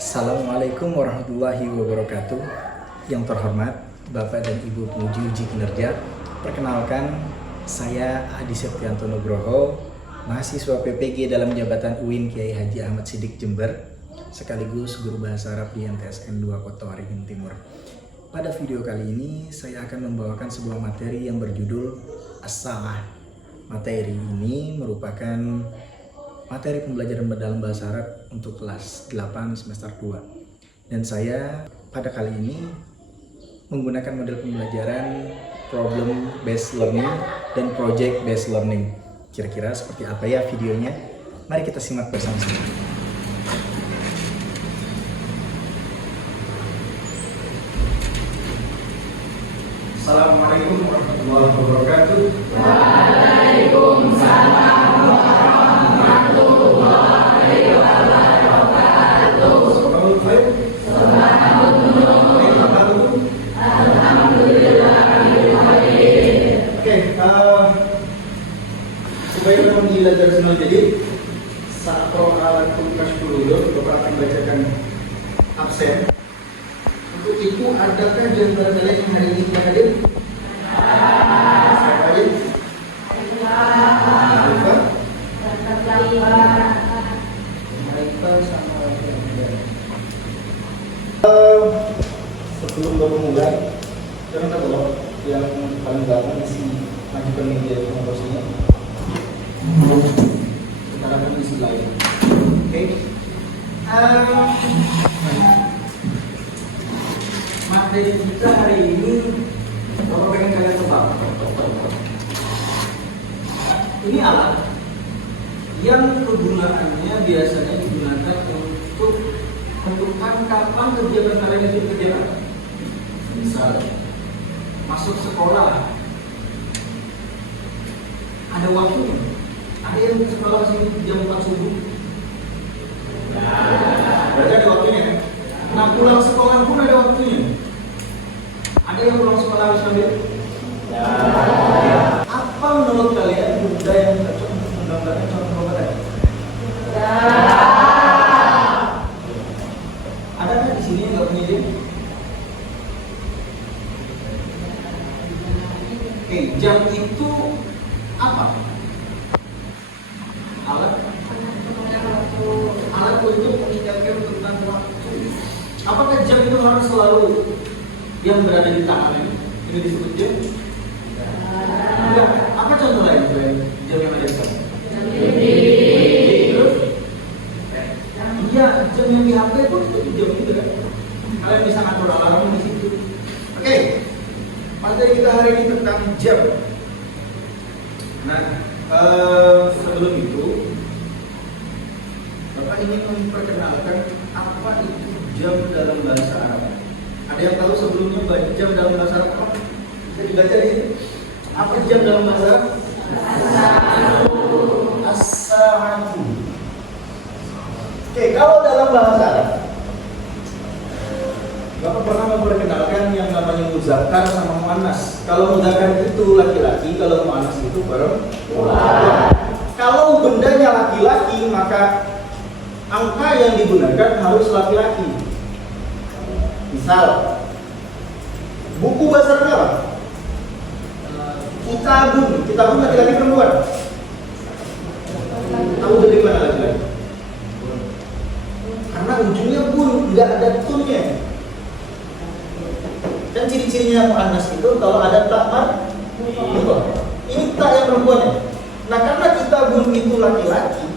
Assalamualaikum warahmatullahi wabarakatuh. Yang terhormat Bapak dan Ibu penguji uji kinerja, perkenalkan saya Adi Septianto Nugroho, mahasiswa PPG dalam jabatan UIN Kiai Haji Ahmad Siddiq Jember, sekaligus guru bahasa Arab di MTSN 2 Kota Waringin Timur. Pada video kali ini saya akan membawakan sebuah materi yang berjudul As-Salah. Materi ini merupakan materi pembelajaran dalam bahasa Arab untuk kelas 8 semester 2. Dan saya pada kali ini menggunakan model pembelajaran problem based learning dan project based learning. Kira-kira seperti apa ya videonya? Mari kita simak bersama-sama. Assalamualaikum warahmatullahi wabarakatuh. Waalaikumsalam. Supaya belajar semua jadi sakro alat kulkas dulu, Bapak akan bacakan absen. Untuk itu adakah di antara kalian yang hari ini tidak hadir? Siapa hadir? Mereka sama sebelum Bapak mulai, jangan terlalu yang paling belakang isi majukan media promosi. Sekarang ini isi lain. Oke. Materi kita hari ini Bapak pengen kalian tebak. Ini alat yang kegunaannya biasanya digunakan untuk menentukan kapan kegiatan kalian itu kegiatan. Misal masuk sekolah ada waktunya. Ada yang ke sekolah sini jam 4 subuh. Berarti ada waktunya kan? Nah pulang sekolah pun ada waktunya. Ada yang pulang sekolah harus ambil? Apa menurut kalian benda yang cocok untuk menggambarkan contoh pembelajaran? Adakah di sini yang nggak punya ide? Oke, jam itu apa? Alat untuk mengingatkan tentang waktu. Apakah jam itu harus selalu yang berada di tangan ini? Ini disebut jam? Enggak. Apa contoh lain selain jam yang ada di tangan? Terus? Iya, jam yang di HP itu jam itu kan? Kalian bisa ngatur alarm di situ. Oke. Materi kita hari ini tentang jam. Nah, sebelum itu Bapak ingin memperkenalkan apa itu jam dalam bahasa Arab. Ada yang tahu sebelumnya jam dalam bahasa Arab apa? Bisa dibaca di sini. Apa jam dalam bahasa Arab? As-sa'atu. Oke, kalau dalam bahasa Arab Bapak pernah memperkenalkan yang namanya muzakkar sama muannas. Kalau muzakkar itu laki-laki, kalau muannas itu perempuan. Kalau bendanya laki-laki, maka angka yang digunakan harus laki-laki. Misal, buku bahasa Arab apa? Kitabun laki-laki perempuan. Tahu dari mana laki-laki? Karena ujungnya pun nggak ada tunnya. Dan ciri-cirinya muannas itu kalau ada tak ini tak yang perempuannya. Nah karena kitabun itu laki-laki,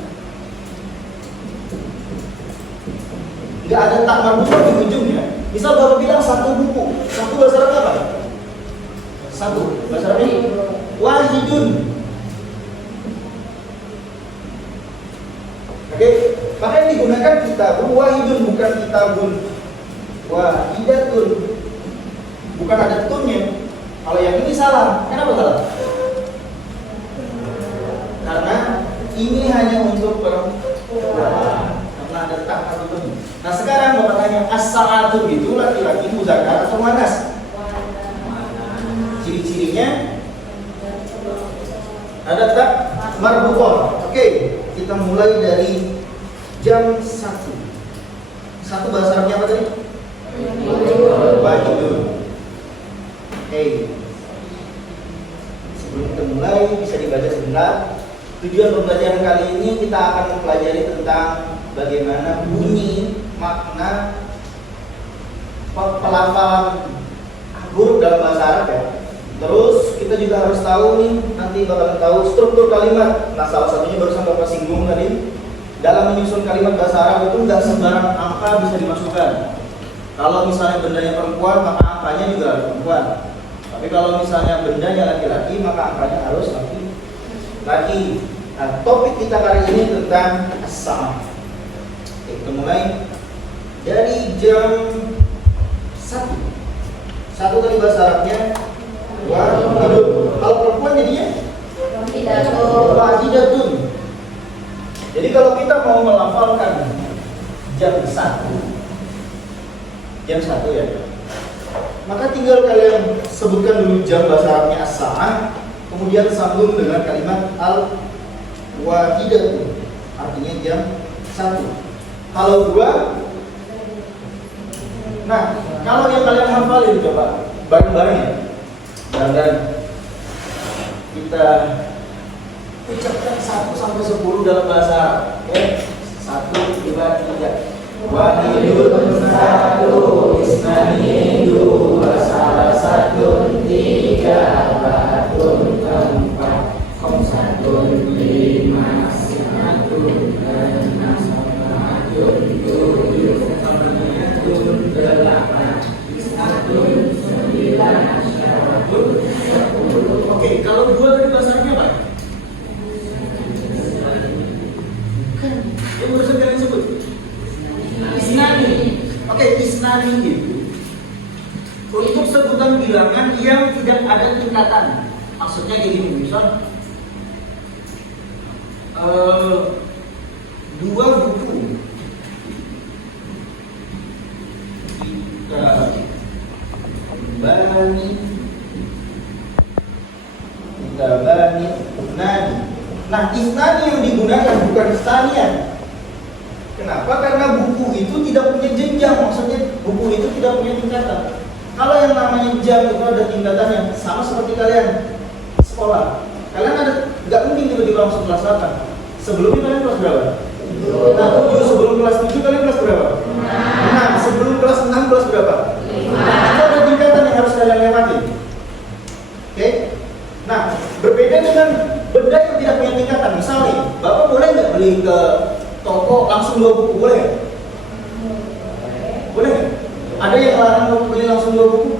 nggak ada tak marbuah di ujungnya. Misal Bapak bilang satu buku, satu bahasa Arab apa? Satu bahasa Arab ini wahidun. Oke, makanya digunakan kitabun wahidun, bukan kitabun wahidatun. Bukan ada tunnya. Kalau yang ini salah. Kenapa salah? Karena ini hanya untuk perempuan. Karena ada tak atau tunnya. Nah sekarang Bapak tanya, as-sa'atu itu laki-laki muzakkar atau muannas? Ciri-cirinya ada tak marbuqah. Oke, kita mulai dari jam 1. Satu bahasa Arabnya apa tadi? Wahidun. Oke. Sebelum kita mulai bisa dibaca sebentar. Tujuan pembelajaran kali ini kita akan mempelajari tentang bagaimana bunyi, makna, pelafalan huruf dalam bahasa Arab ya. Terus kita juga harus tahu nih, nanti bakalan tahu struktur kalimat. Nah, salah satunya barusan Bapak singgung tadi, dalam menyusun kalimat bahasa Arab itu nggak sembarang angka bisa dimasukkan. Kalau misalnya bendanya perempuan, maka angkanya juga harus perempuan. Tapi kalau misalnya bendanya laki-laki, maka angkanya harus laki-laki. Nah, topik kita kali ini tentang as-sama'. Oke, kita mulai dari jam 1. Satu tadi bahasa Arabnya wahidun. Kalau perempuan jadinya wahidatun. Jadi kalau kita mau melafalkan jam 1 ya, maka tinggal kalian sebutkan dulu jam bahasa Arabnya as-sa'ah, kemudian sambung dengan kalimat al-wahidatun, artinya jam 1. Kalau 2, nah kalau yang kalian hafalin coba bareng-bareng ya. Bareng-bareng kita ucapkan 1 sampai 10 dalam bahasa Arab. Oke, 1, 2, 3. Wahidun, 1, isnani, 2, salasatun, 3, arba'atun, 4, khamsatun, 5, 6, 6, 7, 8, 9, 10. Oke, kalau 2 tadi bahasanya apa? Bukan. Yang barusan kalian sebut isnani. Oke, isnani itu untuk sebutan bilangan yang tidak ada tingkatan. Maksudnya kayak gini, misal 2 buku kita bani nani. Nah, isnani yang digunakan bukan istanian. Kenapa? Karena buku itu tidak punya jenjang. Maksudnya buku itu tidak punya tingkatan. Kalau yang namanya jam itu ada tingkatannya, sama seperti kalian sekolah. Kalian ada, nggak mungkin tiba-tiba langsung kelas 8. Sebelumnya kalian kelas berapa? Nah, 7 sebelum kelas 7 kalian kelas berapa? 6 sebelum kelas 6 kelas berapa? 5. Itu ada tingkatan yang harus kalian lewati. Oke? Nah, berbeda dengan benda yang tidak punya tingkatan. Misalnya, Bapak boleh nggak beli ke toko langsung 2 buku, boleh nggak? Boleh nggak? Ada yang larang Bapak beli langsung 2 buku?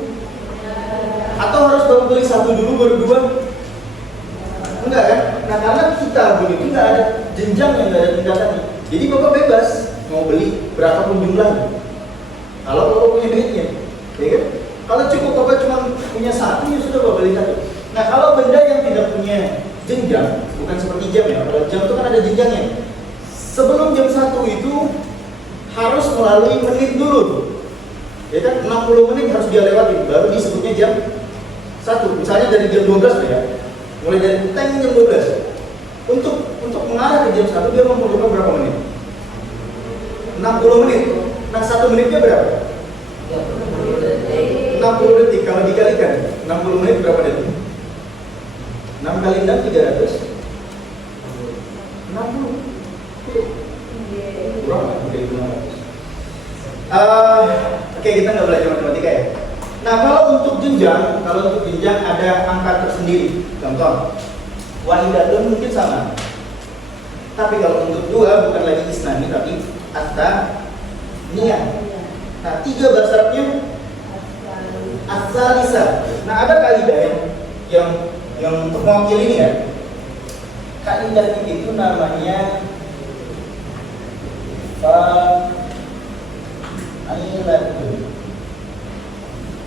Atau harus Bapak beli 1 dulu baru 2? Enggak kan? Nah, karena kita begitu nggak ada jenjang yang nggak ada tingkatannya. Jadi Bapak bebas mau beli berapapun jumlahnya. Kalau Bapak punya duitnya, ya kan? Kalau cukup Bapak cuma punya 1, ya sudah Bapak beli 1. Nah, kalau benda yang tidak punya jenjang, bukan seperti jam ya. Kalau jam itu kan ada jenjangnya. Sebelum jam 1 itu harus melalui menit dulu. Ya kan, 60 menit harus dia lewati, baru disebutnya jam 1. Misalnya dari jam 12 ya. Mulai dari teng jam 12. Untuk mengarah ke jam 1 dia memerlukan berapa menit? 60 menit. Nah, 1 menitnya berapa? 60 detik. Kalau dikalikan 60 menit berapa detik? 6 kali 6 300. 60. Kurang lah, dari 500. Oke, kita nggak belajar matematika ya. Nah, kalau untuk jenjang ada angka tersendiri. Contoh, wahidatun mungkin sama. Tapi kalau untuk 2 bukan lagi isnani tapi at-taniyah. Nah, 3 bahasa Arabnya as-salisah. Nah, ada kaidah yang untuk mewakili ini ya. Kaidah itu namanya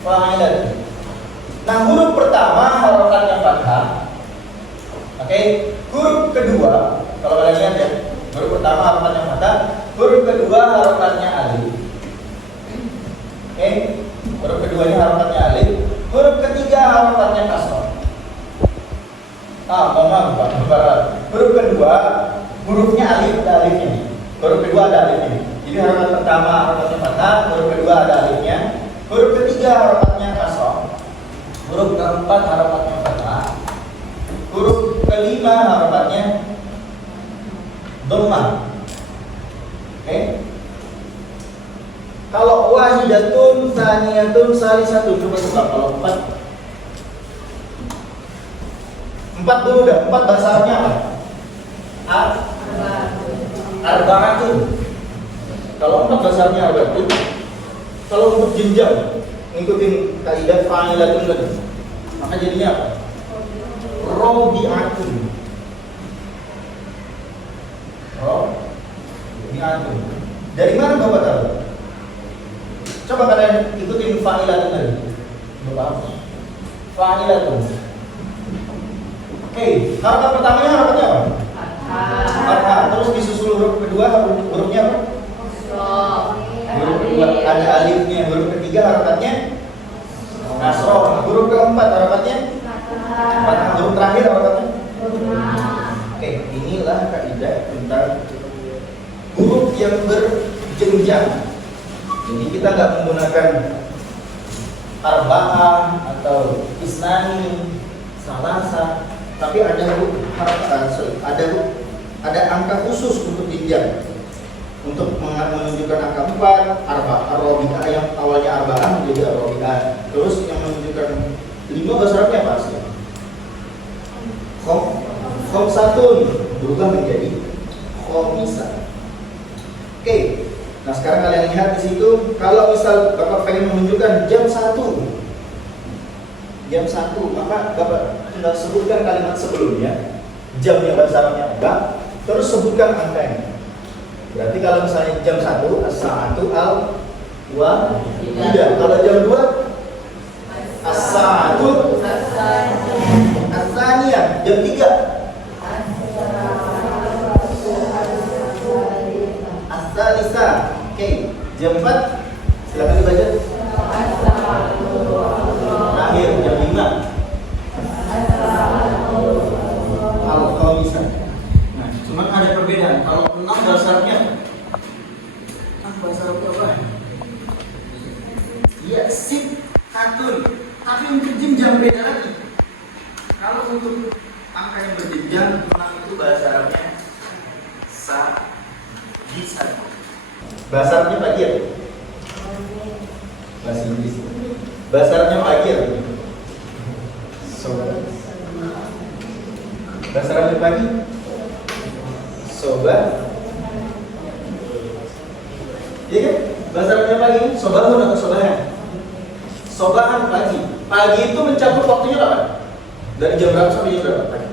fa'ilatun. Nah, huruf pertama harokatnya fathah. Oke, huruf kedua kalau kalian lihat ya, huruf pertama harokatnya fathah, huruf kedua harokatnya alif. Oke, huruf keduanya harokatnya alif, huruf ketiga harokatnya kasroh. Mohon maaf, huruf kedua hurufnya alif, ada alifnya nih. Huruf kedua ada alifnya nih. Jadi Jadi harokat pertama harokatnya fathah, huruf kedua ada alifnya, huruf ketiga harokatnya kasroh, huruf keempat harokatnya fathah, huruf kelima harokatnya dhammah. Oke? Kalau wahidatun, tsaniyatun, salisatun, coba tebak kalau empat dulu dah. Empat bahasa Arabnya apa? Arba'atun. Kalau empat bahasa Arabnya arba'atun. Kalau untuk jenjang ngikutin kaidah fa'ilatun tadi, maka jadinya apa? Rabi'atun. Rabi'atun. Dari mana Bapak tahu? Coba kalian ikutin fa'ilatun tadi. Bapak fa'ilatun. Oke, harokat pertamanya harokatnya apa? Fathah. Terus disusul huruf kedua, hurufnya apa? Huruf kedua ada alifnya. Huruf ketiga harokatnya kasroh. Huruf keempat harokatnya fathah. Huruf terakhir harokatnya. Oke, inilah kaidah tentang huruf yang berjenjang. Jadi kita nggak menggunakan arba'ah atau isnani, salasa, tapi ada angka khusus untuk jenjang. Untuk menunjukkan angka 4, ar-rabi'ah yang awalnya arba'ah menjadi ar-rabi'ah. Terus yang menunjukkan 5 bahasa Arabnya apa sih? Khamsatun berubah menjadi khamisah. Oke. Nah, sekarang kalian lihat di situ, kalau misal Bapak pengen menunjukkan jam 1, maka Bapak tinggal sebutkan kalimat sebelumnya, jamnya bahasa Arabnya apa, terus sebutkan angkanya. Berarti kalau misalnya jam 1, as-sa'atu al-wahidah. Kalau jam 2, as-sa'atu as-saniyah. Jam 3, as-salisah. Oke, jam 4 silakan dibaca. Terakhir jam 5 al-khamisah. Nah, cuma ada perbedaan. Kalau 6 bahasa Arabnya bahasa Arabnya apa? Ya, sittatun. Tapi untuk jenjang beda lagi. Kalau untuk angka yang berjenjang, 6 itu bahasa Arabnya sadisat. Bahasa Arabnya pagi ya? Bahasa Inggris. Bahasa Arabnya pagi ya? Bahasa Arabnya pagi? Sobat. Iya kan? Bahasa Arabnya pagi, sobahun atau sobahan? Sobahan pagi. Pagi itu mencakup waktunya kapan? Dari jam berapa sampai jam berapa pagi?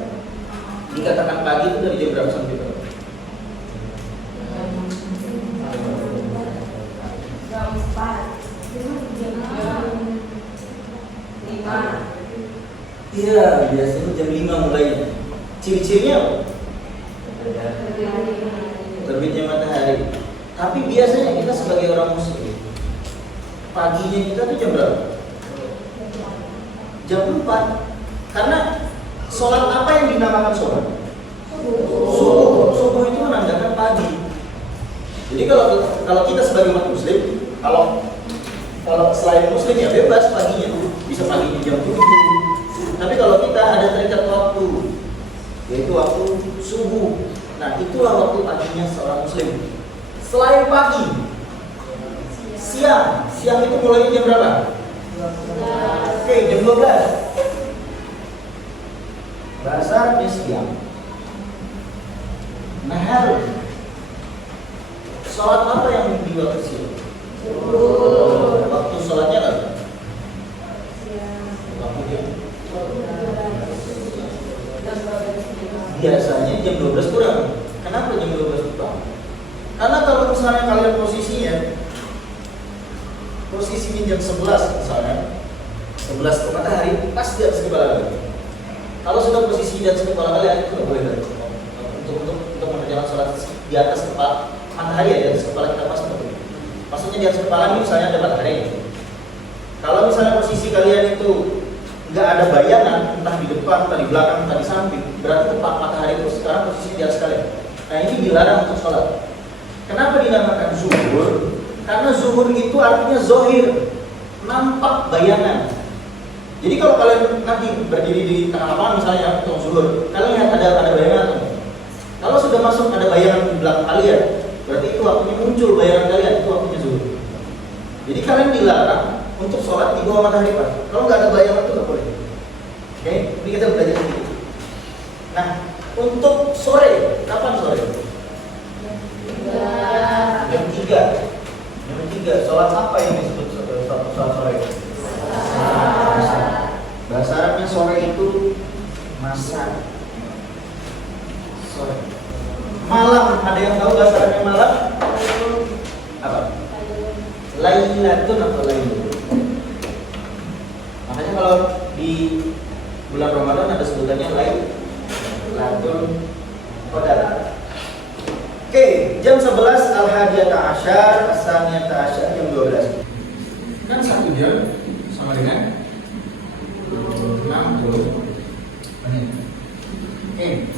Dikatakan pagi itu dari jam berapa sampai berapa? Iya, biasanya jam 5 mulainya. Ciri-cirinya apa? Terbitnya matahari. Tapi biasanya kita sebagai orang muslim, paginya kita tuh jam berapa? Jam 4. Karena sholat apa yang dinamakan sholat? Subuh. Subuh itu menandakan pagi. Jadi kalau kita sebagai umat muslim, kalau selain muslim ya bebas paginya, bisa paginya jam 7. Tapi kalau kita ada terikat waktu, yaitu waktu subuh. Nah, itulah waktu paginya seorang muslim. Selain pagi, siang itu mulai jam berapa? Oke, jam 12. Bahasa Arabnya siang. Nahar. Sholat apa yang di waktu siang? Waktu sholatnya apa? Biasanya jam 12 kurang. Kenapa jam 12 kurang? Karena kalau misalnya kalian posisinya jam 11 misalnya, 11 ke matahari, pas di atas kepala kalian. Kalau sudah posisi di atas kepala kalian itu nggak boleh lagi. Untuk mengerjakan sholat di atas kepala matahari ya, di atas kepala kita pas betul. Maksudnya di atas kepala ini misalnya ada matahari. Kalau misalnya posisi kalian itu nggak ada bayangan, entah di depan, entah di belakang, entah di samping, berarti tepat matahari itu sekarang posisi di atas kalian. Nah, ini dilarang untuk sholat. Kenapa dinamakan zuhur? Karena zuhur itu artinya zohir, nampak bayangan. Jadi kalau kalian nanti berdiri di tengah lapangan misalnya untuk zuhur, kalian lihat ada bayangan atau enggak? Kalau sudah masuk ada bayangan di belakang kalian, berarti itu waktunya muncul bayangan kalian, itu waktunya zuhur. Jadi kalian dilarang untuk sholat di bawah matahari pagi. Kalau nggak ada bayangan itu nggak boleh. Oke, ini kita belajar sedikit. Nah, untuk sore, kapan sore? Jam 3. Jam 3. Sholat apa yang disebut sholat sore? Bahasa Arabnya sore itu masa. Sore. Malam, ada yang tahu bahasa Arabnya malam? Apa? Lailatun atau lailun. Makanya kalau di bulan Ramadan ada sebutannya Lailatul Qadar. Oke, jam 11 al-hadiyata asyar, as-saniyata asyar, jam 12. Kan 1 jam sama dengan 60 menit. Oke.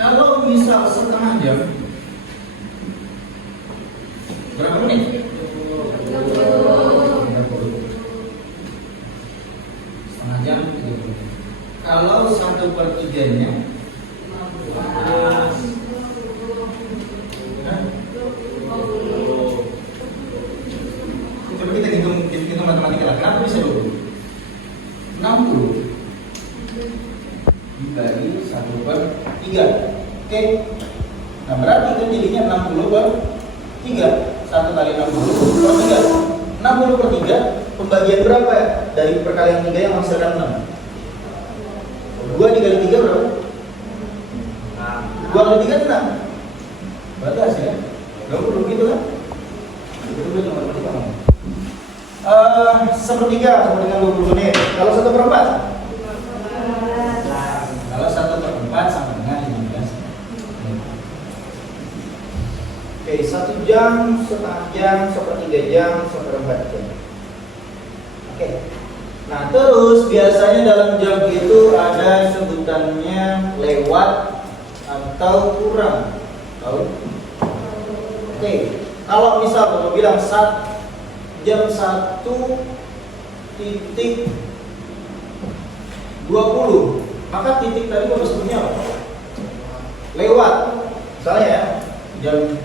Kalau misal setengah jam berapa menit? 30. Setengah jam 30. Kalau 1/3-nya 15. Coba kita hitung matematika lah. Kenapa bisa 20? 60 dibagi 1/3. Oke. Nah berarti itu jadinya 60/3. 1 kali 60/3. 60/3 pembagian berapa ya? Dari perkalian 3 yang menghasilkan 6. 2 dikali 3 berapa? 2 kali 3 6. Berarti hasilnya 20 gitu kan? Itu cuma matematika. 1/3 sama dengan 20 menit. Kalau 1/4? Kalau 1/4 sama dengan 15 menit. Oke, 1 jam, setengah jam, 1/3 jam, 1/4 jam. Oke. Nah, terus biasanya dalam jam itu ada sebutannya lewat atau kurang. Tahu? Oke. Kalau misal kamu bilang jam 1:20, maka titik tadi mau sebutnya apa? Lewat. Misalnya ya, jam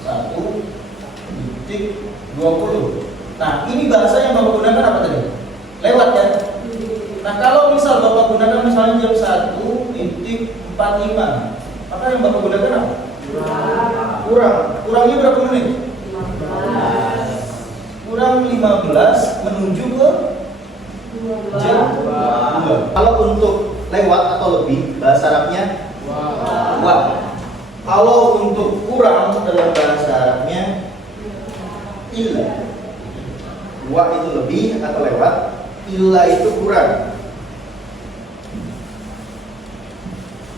1:20. Nah, ini bahasa yang Bapak gunakan apa tadi? Lewat kan? Nah, kalau misal Bapak gunakan misalnya jam 1:45, maka yang Bapak gunakan apa? Kurang. Kurangnya berapa menit? 15. Kurang 15 menuju ke jam 2. Kalau untuk lewat atau lebih, bahasa Arabnya wa. Kalau untuk kurang dalam bahasa Arabnya illa. Wa itu lebih atau lewat, illa itu kurang.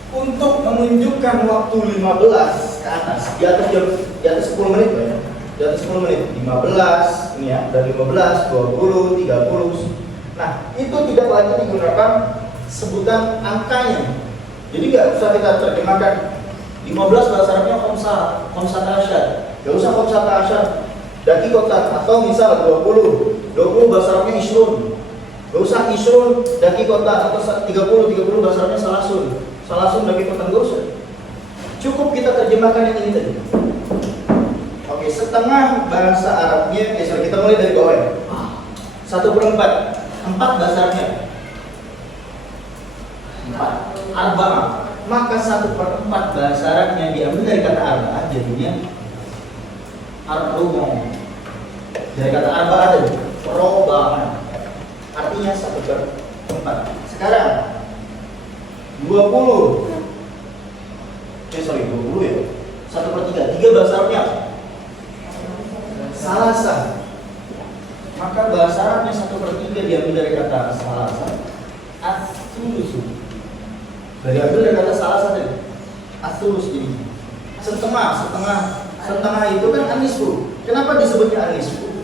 Untuk menunjukkan waktu 15 ke atas, di atas 10 menit ya. Di atas 10 menit, 15, ini ya, dari 15, 20, 30. Nah, itu tidak lagi digunakan sebutan angkanya. Jadi nggak usah kita terjemahkan 15 bahasa Arabnya khamsat asyar. Nggak usah khamsat asyar. Daki kotak atau misal 20 bahasa Arabnya isrun. Nggak usah isrun daki kotak atau 30 bahasa Arabnya salasun daki kotak, nggak usah. Cukup kita terjemahkan yang ini tadi. Oke, setengah bahasa Arabnya, kita mulai dari bawah ya. 1/4, 4 bahasa Arabnya 4, arba'ah. Maka 1/4 bahasa Arabnya diambil dari kata arba'ah, jadinya arba'ah. Dari kata arba'ah tadi, roba'ah. Artinya 1/4. Sekarang 20 ya. 1/3. 3 bahasa Arabnya salasa. Maka bahasa Arabnya 1/3 diambil dari kata salasa, as-sulusu. Diambil dari kata salasa tadi, as-sulus. Jadi setengah itu kan anisfu. Kenapa disebutnya anisfu?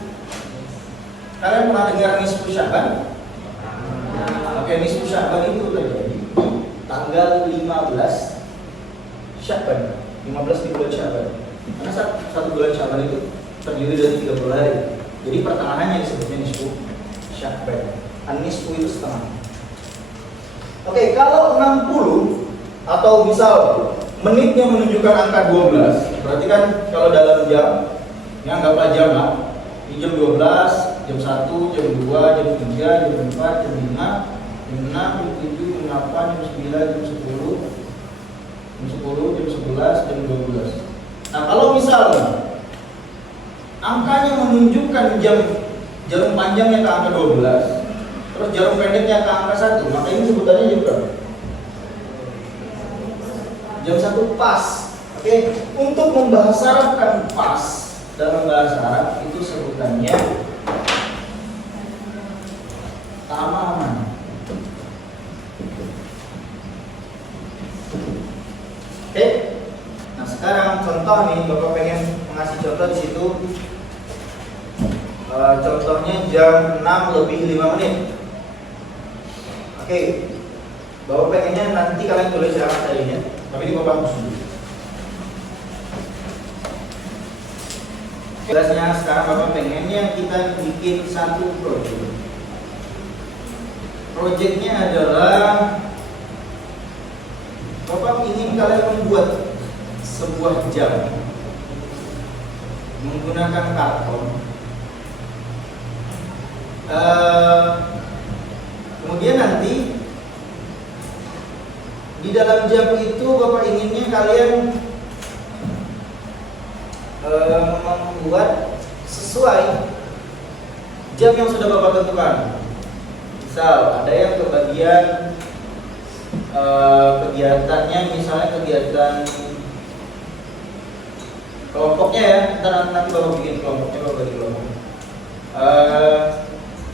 Kalian pernah dengar nisfu Sya'ban? Oke, nisfu Sya'ban itu terjadi tanggal 15 Sya'ban, 15 di bulan Sya'ban. Karena satu bulan Syaban itu terdiri dari 30 hari. Jadi pertengahannya disebutnya nisfu Sya'ban. An-nisfu itu setengah. Oke, kalau 60 atau misal menitnya menunjukkan angka 12, berarti kan kalau dalam jam, ini anggaplah jam lah. Ini jam 12, jam 1, jam 2, jam 3, jam 4, jam 5, jam 6, jam 7, jam 8, jam 9, jam 10, jam 10, jam 11, jam 12. Nah, kalau misalnya angkanya menunjukkan jarum panjangnya ke angka 12, terus jarum pendeknya ke angka 1, maka ini sebutannya jam berapa? Jam 1 pas. Oke, untuk membahasarkan pas dalam bahasa Arab itu sebutannya tamaman. Oke. Nah, sekarang contoh nih, Bapak pengen mengasih contoh di situ. Contohnya jam 6 lebih 5 menit. Oke. Bapak pengennya nanti kalian tulis ya materinya, tapi ini Bapak hapus dulu. Jelasnya sekarang Bapak pengennya kita bikin satu project. Projectnya adalah Bapak ingin kalian membuat sebuah jam menggunakan karton. Kemudian nanti di dalam jam itu Bapak inginnya kalian membuat sesuai jam yang sudah Bapak tentukan. Misal ada yang kebagian kegiatannya, misalnya kegiatan kelompoknya ya, nanti Bapak bikin kelompoknya, Bapak bagi kelompok.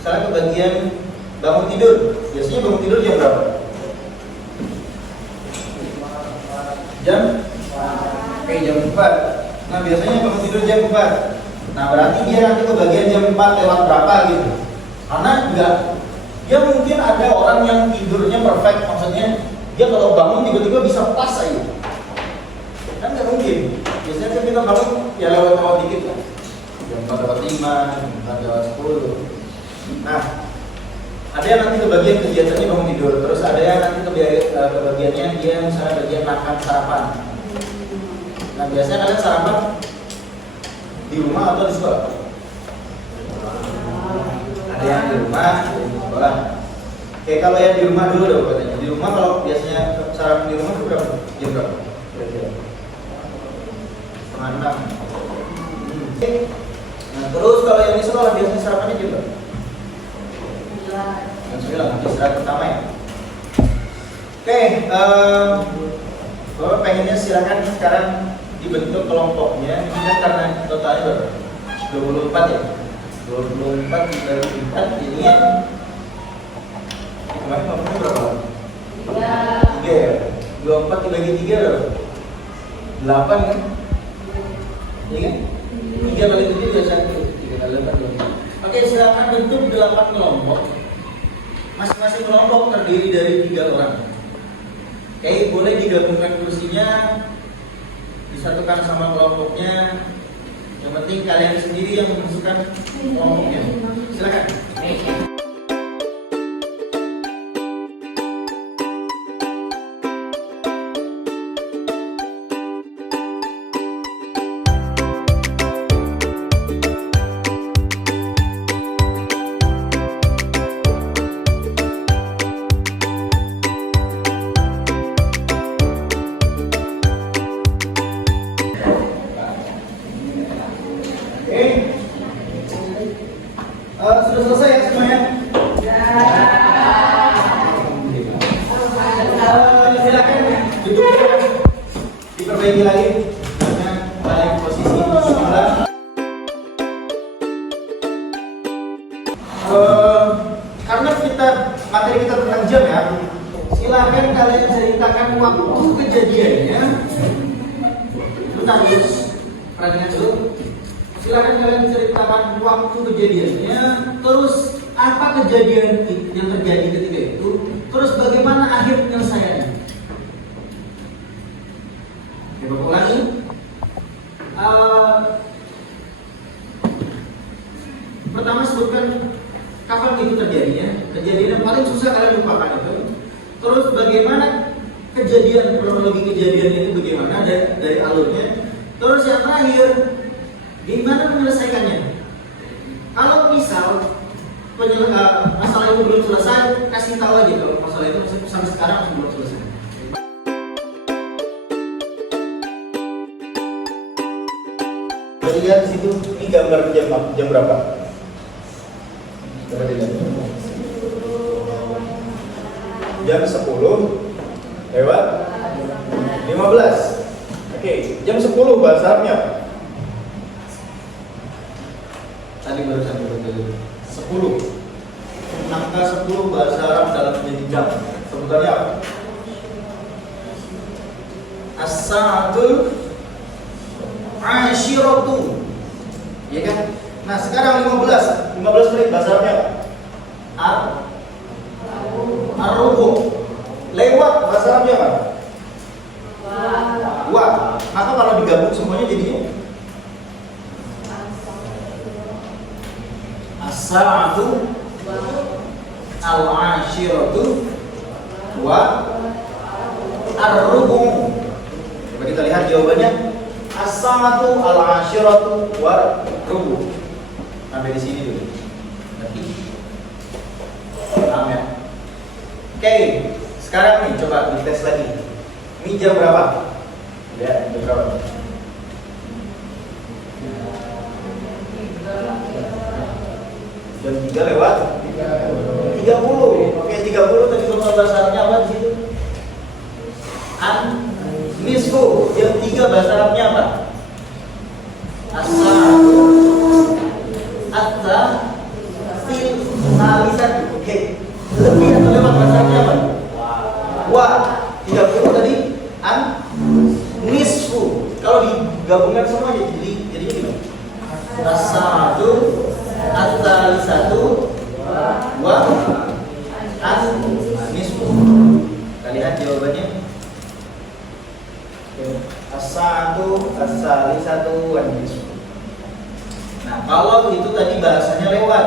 Misalnya kebagian bangun tidur, biasanya bangun tidur jam berapa? Jam? Oke, jam 4. Nah, biasanya bangun tidur jam 4. Nah, berarti dia nanti kebagian jam 4 lewat berapa gitu. Karena dia mungkin ada orang yang tidurnya perfect, maksudnya dia kalau bangun tiba-tiba bisa pas aja. Kan nggak mungkin. Biasanya kan kita bangun ya lewat dikit lah. Jam 4 lewat 5, jam 4 lewat 10. Nah, ada yang nanti kebagian kegiatannya bangun tidur, terus ada yang nanti kebagiannya dia misalnya bagian makan sarapan. Nah, biasanya kalian sarapan di rumah atau di sekolah? Ada yang di rumah, ada yang di sekolah. Oke, kalau yang di rumah dulu dong katanya. Di rumah kalau biasanya sarapan di rumah itu berapa? Jam berapa? Kira-kira 5:30. Oke. Nah, terus kalau yang di sekolah biasanya sarapannya jam berapa? Jam 9, nanti istirahat pertama ya. Oke, Bapak pengennya silakan sekarang dibentuk kelompoknya. Ini kan karena totalnya berapa? 24 ya? 24 dibagi 4 jadinya kemarin ngomongnya berapa? 3 ya? 24 dibagi 3 berapa? 8 kan? Iya kan? 3 kali 7 udah 1, 3 kali 8 Oke, silakan bentuk 8 kelompok. Masing-masing kelompok terdiri dari 3 orang. Oke, boleh digabungkan kursinya, disatukan sama kelompoknya. Yang penting kalian sendiri yang memasukkan kelompoknya. Silakan. Sudah selesai ya semuanya? Silakan duduk, diperbaiki lagi dengan balik posisi semula. Karena materi kita tentang jam ya, silakan kalian ceritakan waktu kejadiannya. Bentar, perhatikan dulu. Silakan kalian ceritakan waktu kejadiannya, terus apa kejadian yang terjadi ketika itu, terus bagaimana akhir penyelesaiannya. Oke, Bapak ulangi. Pertama sebutkan kapan itu terjadinya. Kejadian yang paling susah kalian lupakan itu. Terus bagaimana kejadian, kronologi kejadian itu bagaimana dari alurnya. Terus yang terakhir, gimana menyelesaikannya. Kalau misal masalah itu belum selesai, kasih tahu aja kalau masalah itu sampai sekarang masih belum selesai. Lihat di situ, ini gambar jam berapa? Coba dilihat. Jam 10 lewat 15. Oke, jam 10 bahasa Arabnya apa? Tadi barusan betul 10. Angka 10 bahasa Arab dalam menjadi jam. Sebutannya apa? As-sa'atul ashiratu. Iya kan? Nah, sekarang 15 menit bahasa Arabnya apa? Ar-rubu. Lewat bahasa Arabnya apa? Wa. Maka kalau digabung semuanya jadinya as-sa'atu al-ashiratu wa ar-rubu. Coba kita lihat jawabannya. As-sa'atu al-ashiratu wa rubu. Sampai di sini dulu. Nanti. Paham ya? Oke, sekarang nih coba dites lagi. Ini jam berapa? Ya, jam berapa? Jam 3 lewat 30. Oke, 30 tadi kalau bahasa Arabnya apa di situ? Nisfu. Jam 3 bahasa Arabnya apa? As-sa'atu at-thalitsah. Oke. Lebih atau lewat bahasa Arabnya apa? Wa. 30 tadi nisfu. Kalau digabungkan semua jadi gimana? As-sa'atu at-thalitsatu wa nisfu. Kita lihat jawabannya. As-sa'atu as-thalitsatu wa nisfu. Nah, kalau itu tadi bahasanya lewat.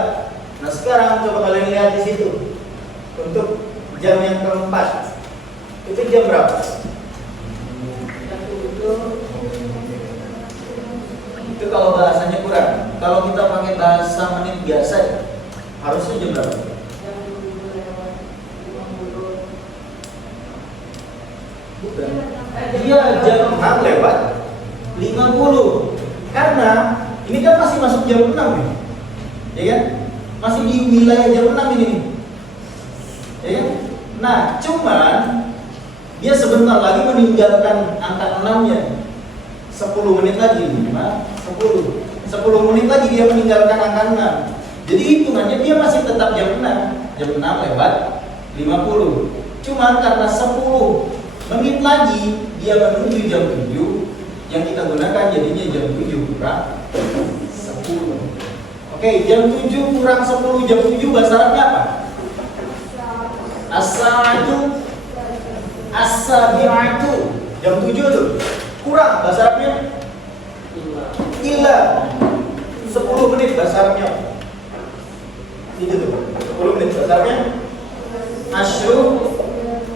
Nah, sekarang coba kalian lihat di situ. Untuk jam yang keempat, itu jam berapa? Itu kalau bahasanya kurang. Kalau kita pakai bahasa menit biasa, harusnya jam berapa? Bukan. Dia jam 6 lewat 50. Karena ini kan masih masuk jam 6 nih. Ya kan? Masih di wilayah jam 6 ini nih. Ya kan? Nah, cuman dia sebentar lagi meninggalkan angka 6-nya. 10 menit lagi, 10 menit lagi dia meninggalkan angka 6. Jadi hitungannya dia masih tetap jam 6. Jam 6 lewat 50. Cuman karena 10 menit lagi dia menuju jam 7, yang kita gunakan jadinya jam 7 kurang 10. Oke, jam 7 kurang 10, jam 7 bahasa Arabnya apa? As-sa'atu as-sabi'atu. Jam 7 tuh kurang bahasa Arabnya illa 10 menit bahasa Arabnya. Itu tuh 10 menit bahasa Arabnya asyru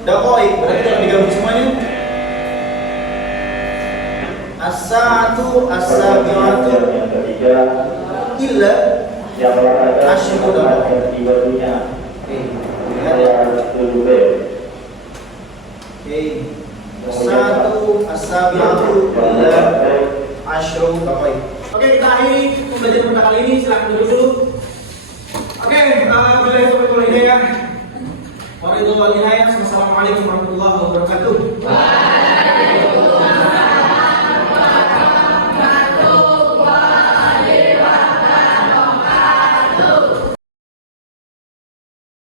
daqaiq. Berarti kalau digabung semuanya as-sa'atu as-sabi'atu illa asyru daqaiq. Oke, as-sa'atu as-sabi'atu illa asyru daqaiq. Oke, kita akhiri pembelajaran pada kali ini. Silakan duduk dulu. Oke, billahi taufiq wal hidayah. Wassalamualaikum warahmatullahi wabarakatuh.